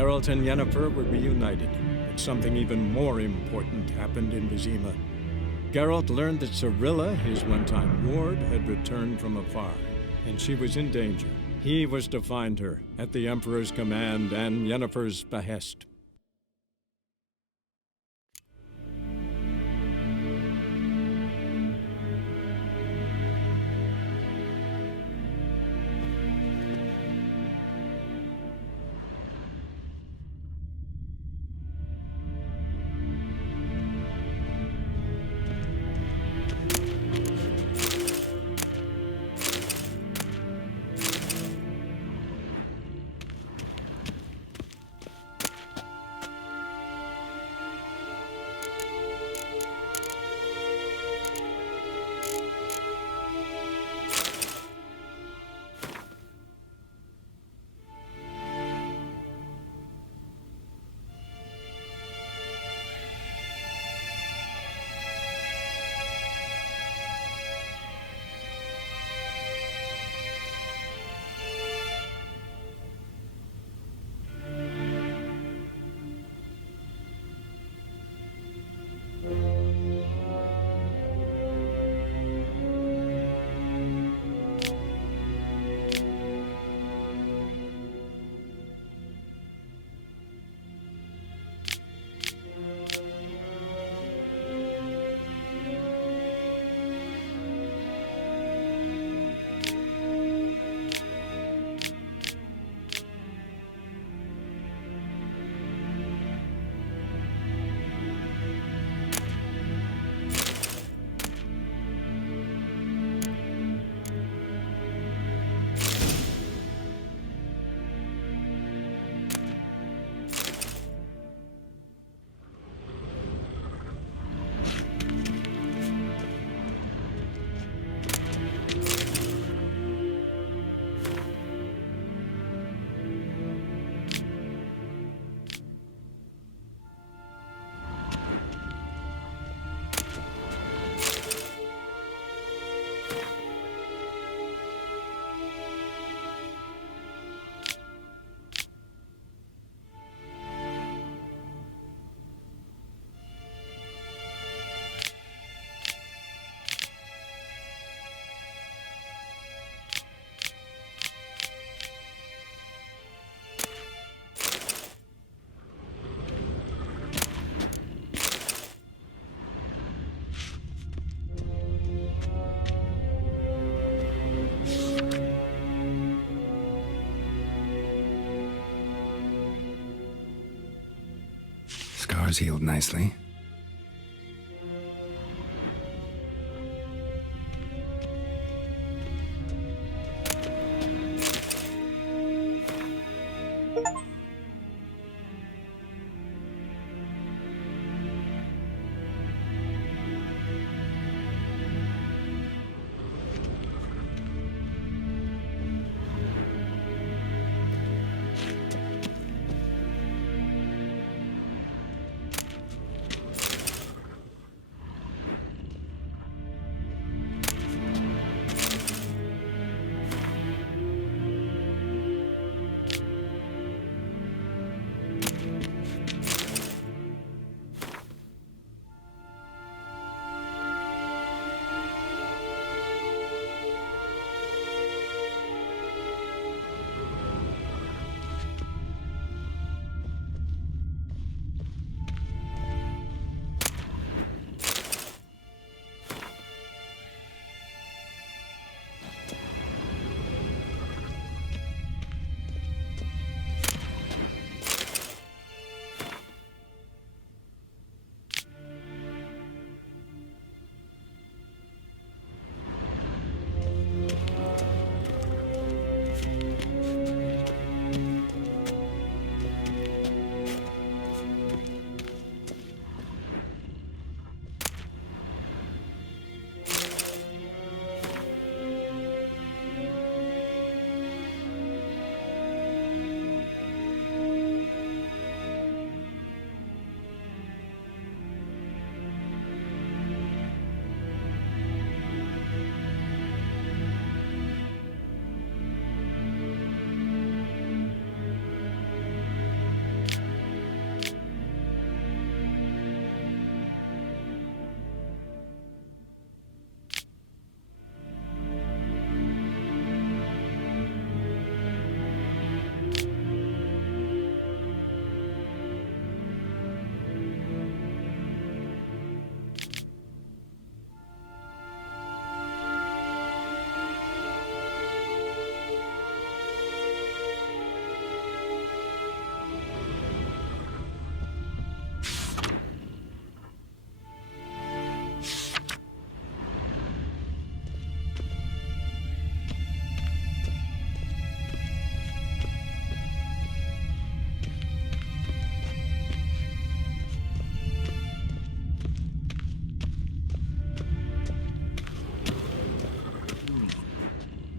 Geralt and Yennefer were reunited, but something even more important happened in Vizima. Geralt learned that Cirilla, his one-time ward, had returned from afar, and she was in danger. He was to find her, at the Emperor's command and Yennefer's behest. Scars healed nicely.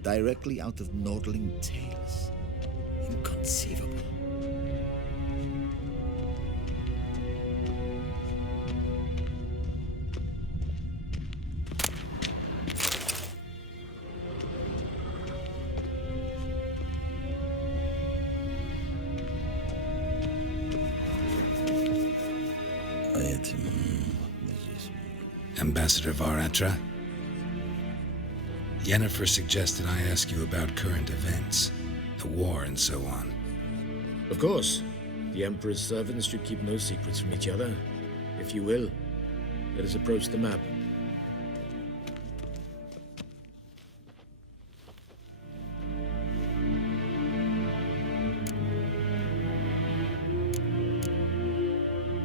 directly out of Nordling tales. Inconceivable. Ambassador Varatra? Yennefer suggested I ask you about current events, the war and so on. Of course. The Emperor's servants should keep no secrets from each other. If you will, let us approach the map.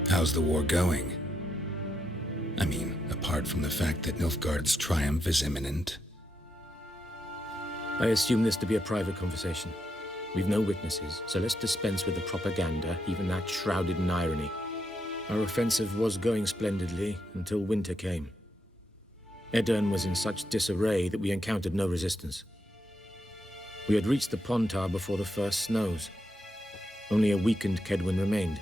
How's the war going? I mean, apart from the fact that Nilfgaard's triumph is imminent. I assume this to be a private conversation. We've no witnesses, so let's dispense with the propaganda, even that shrouded in irony. Our offensive was going splendidly until winter came. Edirn was in such disarray that we encountered no resistance. We had reached the Pontar before the first snows. Only a weakened Kedwin remained,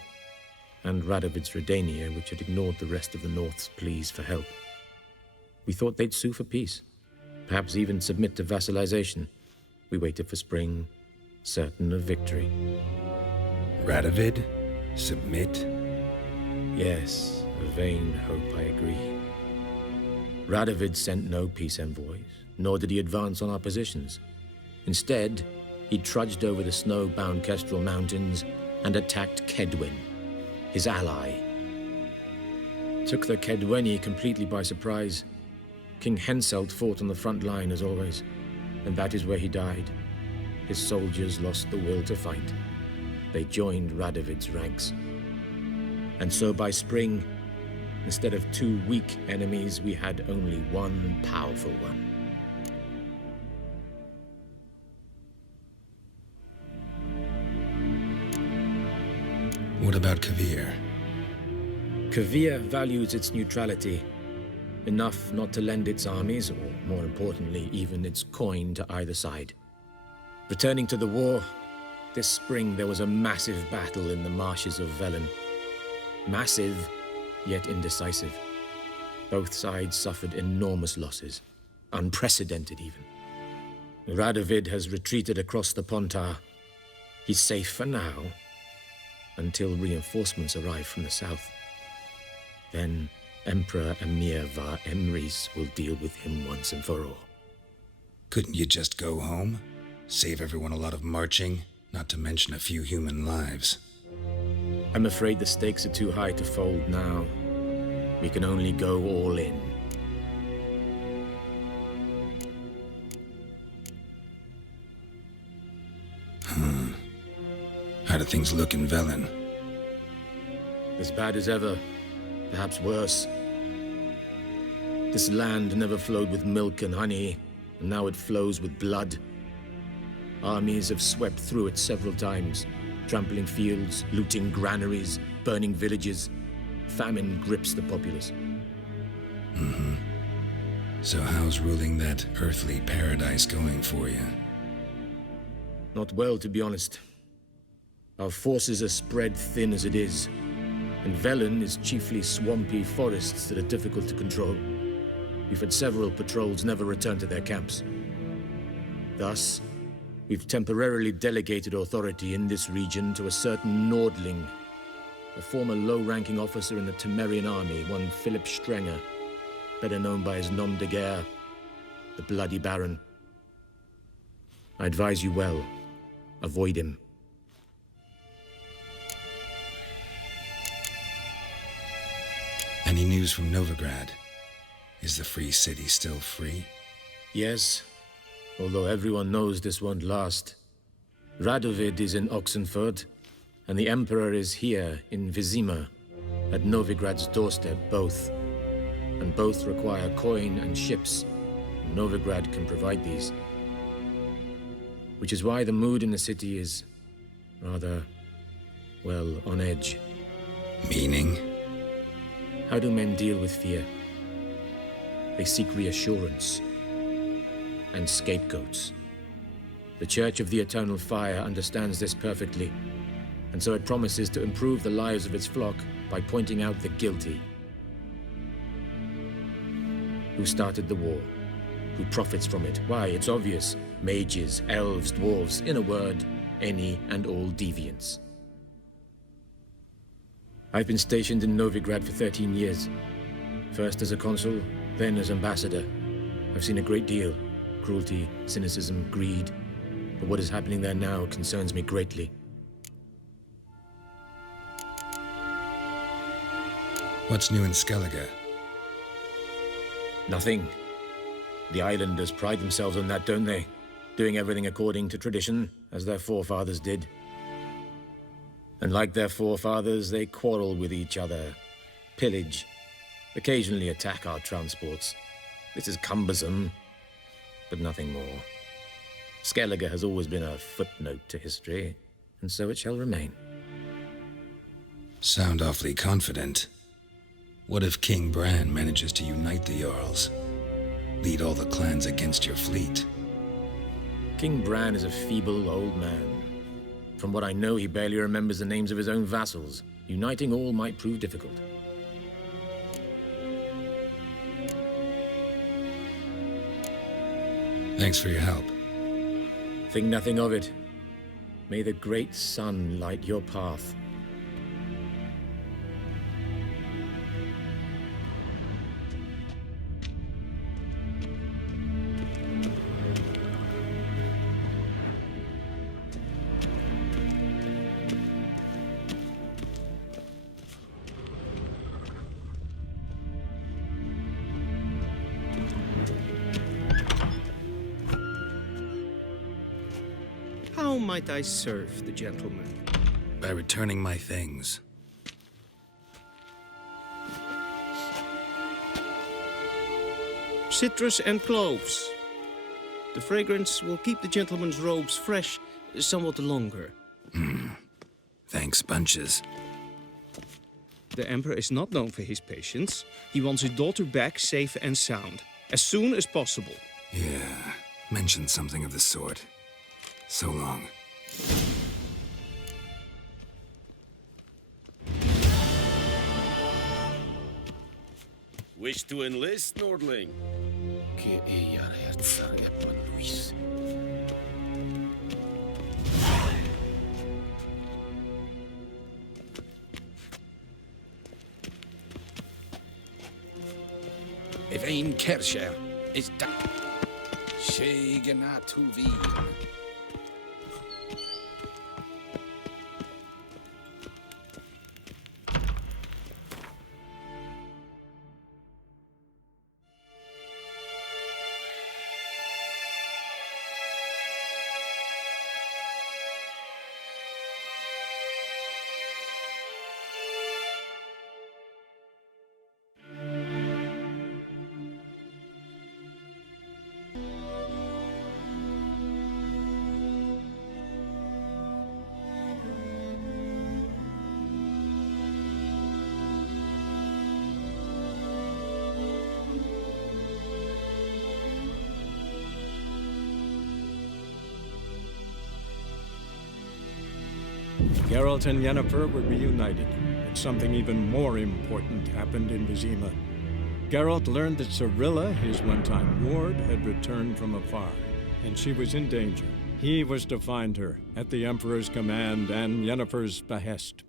and Radovid's Redania, which had ignored the rest of the North's pleas for help. We thought they'd sue for peace, perhaps even submit to vassalization. We waited for spring, certain of victory. Radovid? Submit? Yes, a vain hope, I agree. Radovid sent no peace envoys, nor did he advance on our positions. Instead, he trudged over the snow-bound Kestrel Mountains and attacked Kedwin, his ally. Took the Kedweni completely by surprise. King Henselt fought on the front line as always, and that is where he died. His soldiers lost the will to fight. They joined Radovid's ranks. And so by spring, instead of 2 weak enemies, we had only one powerful one. What about Kavir? Kavir values its neutrality, enough not to lend its armies, or more importantly, even its coin to either side. Returning to the war, this spring there was a massive battle in the marshes of Velen. Massive, yet indecisive. Both sides suffered enormous losses, unprecedented even. Radovid has retreated across the Pontar. He's safe for now, until reinforcements arrive from the south. Then Emperor Emir Var Emrys will deal with him once and for all. Couldn't you just go home? Save everyone a lot of marching, not to mention a few human lives. I'm afraid the stakes are too high to fold now. We can only go all in. How do things look in Velen? As bad as ever, perhaps worse. This land never flowed with milk and honey, and now it flows with blood. Armies have swept through it several times, trampling fields, looting granaries, burning villages. Famine grips the populace. So how's ruling that earthly paradise going for you? Not well, to be honest. Our forces are spread thin as it is, and Velen is chiefly swampy forests that are difficult to control. We've had several patrols never return to their camps. Thus, we've temporarily delegated authority in this region to a certain Nordling, a former low-ranking officer in the Temerian army, one Philip Strenger, better known by his nom de guerre, the Bloody Baron. I advise you well, avoid him. Any news from Novigrad? Is the free city still free? Yes, although everyone knows this won't last. Radovid is in Oxenford, and the Emperor is here in Vizima, at Novigrad's doorstep, both. And both require coin and ships, and Novigrad can provide these. Which is why the mood in the city is rather, well, on edge. Meaning? How do men deal with fear? They seek reassurance and scapegoats. The Church of the Eternal Fire understands this perfectly, and so it promises to improve the lives of its flock by pointing out the guilty. Who started the war? Who profits from it? Why, it's obvious. Mages, elves, dwarves, in a word, any and all deviants. I've been stationed in Novigrad for 13 years. First as a consul, then as ambassador. I've seen a great deal. Cruelty, cynicism, greed. But what is happening there now concerns me greatly. What's new in Skellige? Nothing. The islanders pride themselves on that, don't they? Doing everything according to tradition, as their forefathers did. And like their forefathers, they quarrel with each other, pillage, occasionally attack our transports. This is cumbersome, but nothing more. Skellige has always been a footnote to history, and so it shall remain. Sound awfully confident. What if King Bran manages to unite the Jarls? Lead all the clans against your fleet? King Bran is a feeble old man. From what I know, he barely remembers the names of his own vassals. Uniting all might prove difficult. Thanks for your help. Think nothing of it. May the great sun light your path. How might I serve the gentleman? By returning my things. Citrus and cloves. The fragrance will keep the gentleman's robes fresh somewhat longer. Thanks, bunches. The Emperor is not known for his patience. He wants his daughter back safe and sound, as soon as possible. Yeah, mentioned something of the sort. So long. Wish to enlist, Nordling? If ein Kerscher is da. Schegena to Wien. Geralt and Yennefer were reunited, but something even more important happened in Vizima. Geralt learned that Cirilla, his one-time ward, had returned from afar, and she was in danger. He was to find her, at the Emperor's command and Yennefer's behest.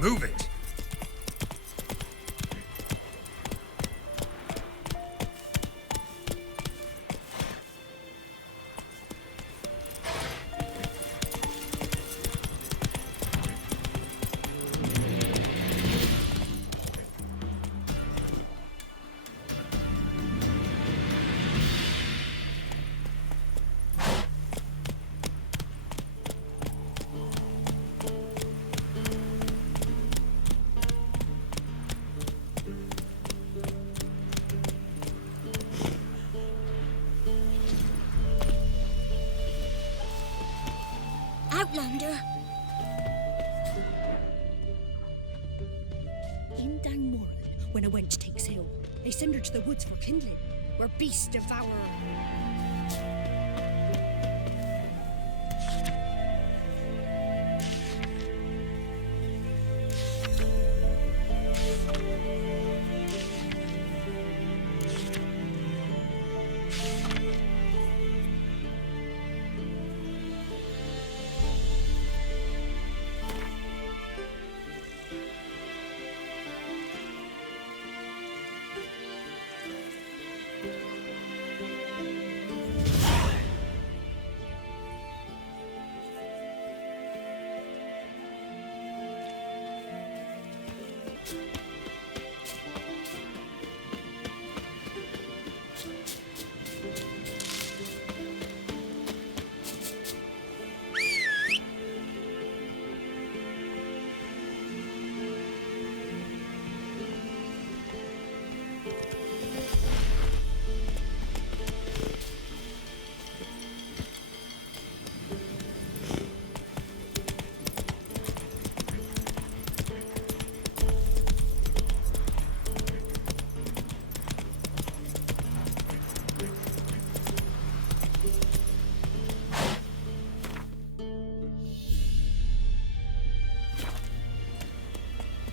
Move it! Outlander! In down Moorland, when a wench takes ill, they send her to the woods for kindling, where beasts devour her.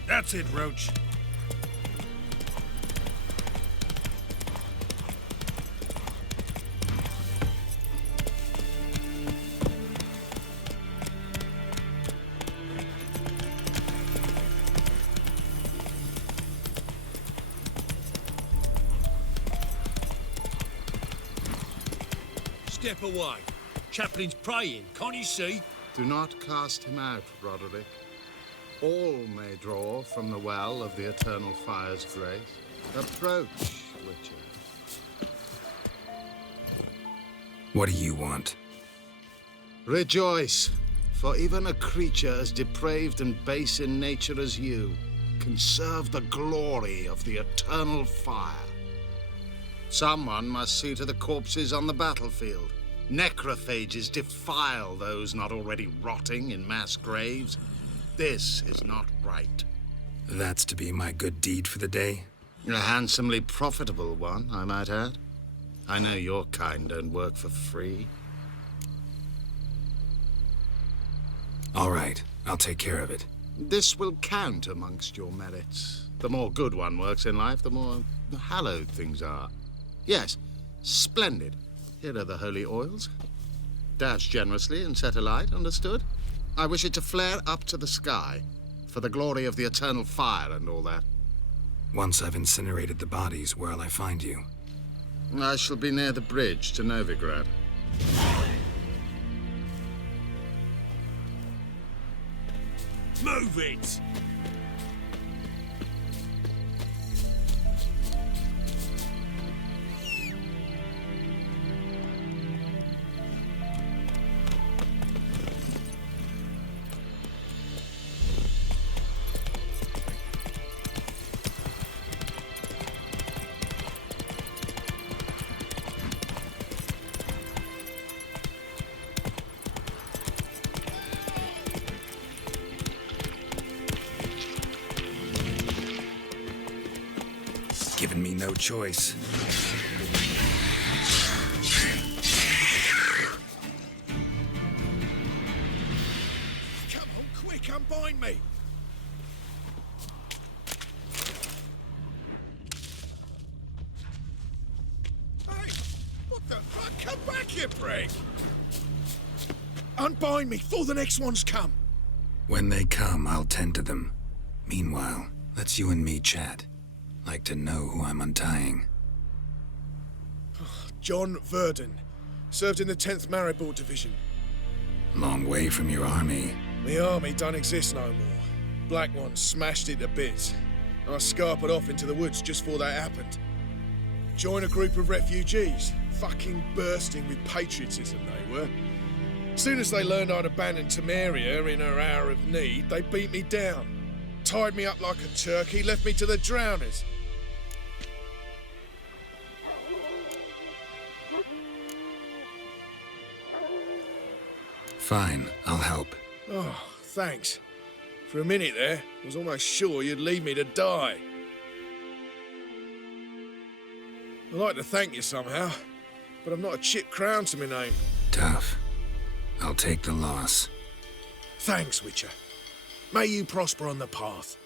That's it, Roach. Step away. Chaplain's praying, can't you see? Do not cast him out, Roderick. All may draw from the well of the eternal fire's grace. Approach, Witcher. What do you want? Rejoice, for even a creature as depraved and base in nature as you can serve the glory of the eternal fire. Someone must see to the corpses on the battlefield. Necrophages defile those not already rotting in mass graves. This is not right. That's to be my good deed for the day? A handsomely profitable one, I might add. I know your kind don't work for free. All right, I'll take care of it. This will count amongst your merits. The more good one works in life, the more hallowed things are. Yes, splendid. Here are the holy oils. Dash generously and set alight, understood? I wish it to flare up to the sky, for the glory of the eternal fire and all that. Once I've incinerated the bodies, where'll I find you? I shall be near the bridge to Novigrad. Move it! Given me no choice. Come on, quick, unbind me! Hey, what the fuck? Come back, you prick! Unbind me before the next ones come. When they come, I'll tend to them. Meanwhile, let's you and me chat. Like to know who I'm untying. John Verdon. Served in the 10th Maribor Division. Long way from your army. The army don't exist no more. Black One smashed it to bits. I scarpered off into the woods just before that happened. Joined a group of refugees. Fucking bursting with patriotism they were. Soon as they learned I'd abandoned Temeria in her hour of need, they beat me down. Tied me up like a turkey, left me to the drowners. Fine, I'll help. Oh, thanks. For a minute there, I was almost sure you'd leave me to die. I'd like to thank you somehow, but I've not a chip crown to my name. Tough. I'll take the loss. Thanks, Witcher. May you prosper on the path.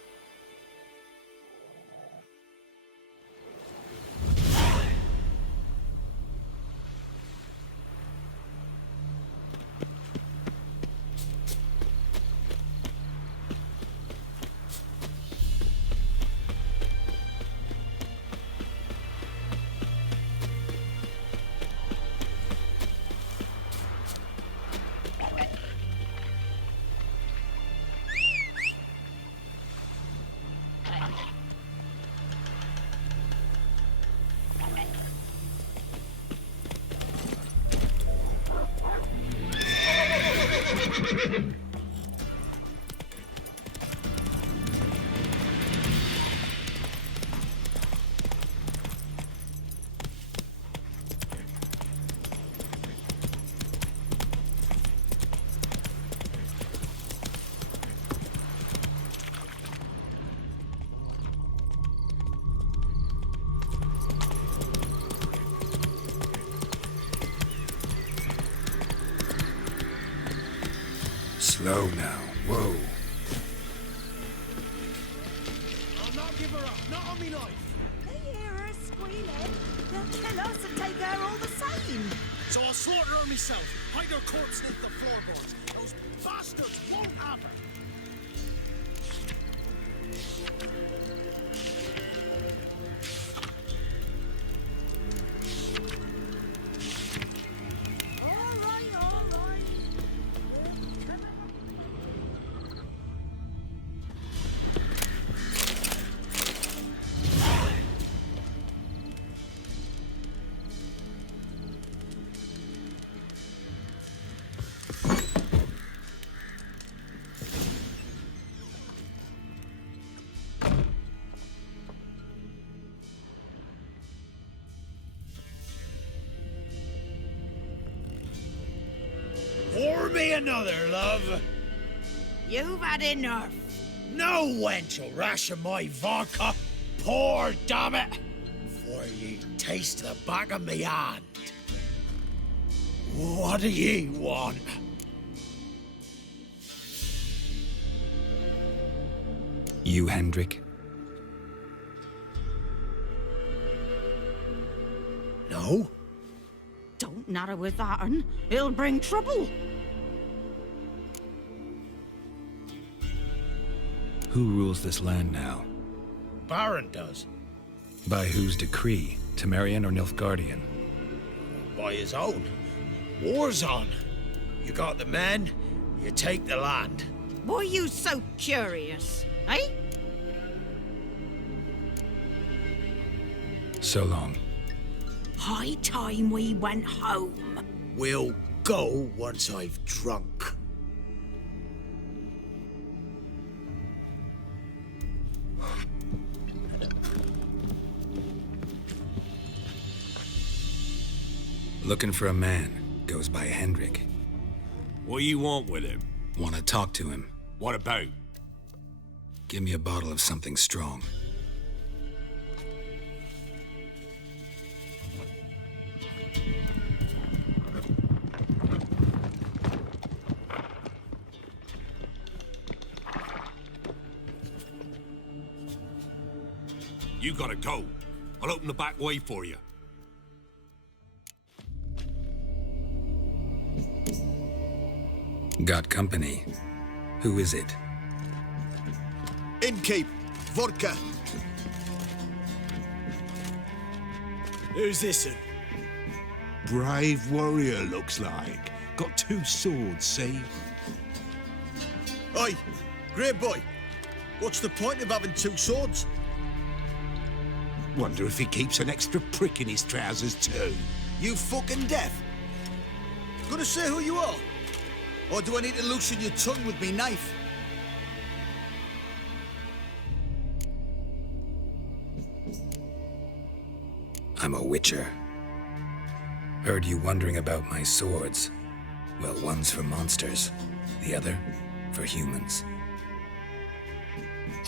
Slow now. Whoa. I'll not give her up, not on me life. They hear her squealing. They'll kill us and take her all the same. So I'll slaughter her myself, hide her corpse beneath the floorboards. Those bastards won't have her. Pour me another, love. You've had enough. No wench will ration my vodka. Pour, damn it. Before ye taste the back of me hand. What do ye want? You, Hendrik? No? Don't natter with that un. It'll bring trouble. Who rules this land now? Baron does. By whose decree? Temerian or Nilfgaardian? By his own. War's on. You got the men, you take the land. Why you so curious, eh? So long. High time we went home. We'll go once I've drunk. Looking for a man. Goes by Hendrik. What do you want with him? Want to talk to him. What about? Give me a bottle of something strong. You gotta go. I'll open the back way for you. Got company. Who is it? Innkeep, vodka. Who's this? Brave warrior, looks like. Got 2 swords, see? Oi, great boy. What's the point of having 2 swords? Wonder if he keeps an extra prick in his trousers too. You fucking deaf? Gonna say who you are? Or do I need to loosen your tongue with me knife? I'm a witcher. Heard you wondering about my swords. Well, one's for monsters, the other for humans.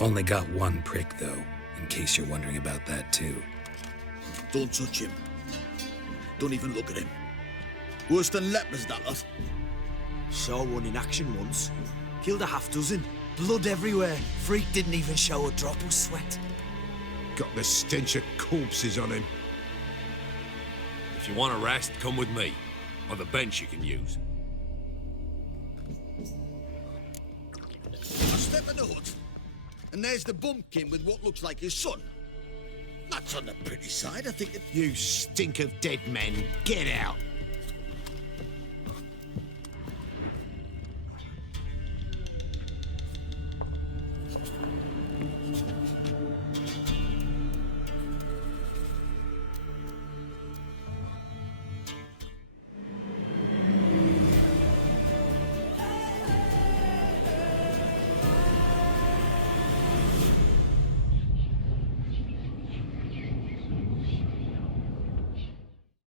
Only got 1 prick, though, in case you're wondering about that, too. Don't touch him. Don't even look at him. Worse than lepers, that lot. Saw one in action once. Killed a half-dozen. Blood everywhere. Freak didn't even show a drop of sweat. Got the stench of corpses on him. If you want a rest, come with me. Or the bench you can use. I step in the hut, and there's the bumpkin with what looks like his son. That's on the pretty side, I think. You stink of dead men. Get out.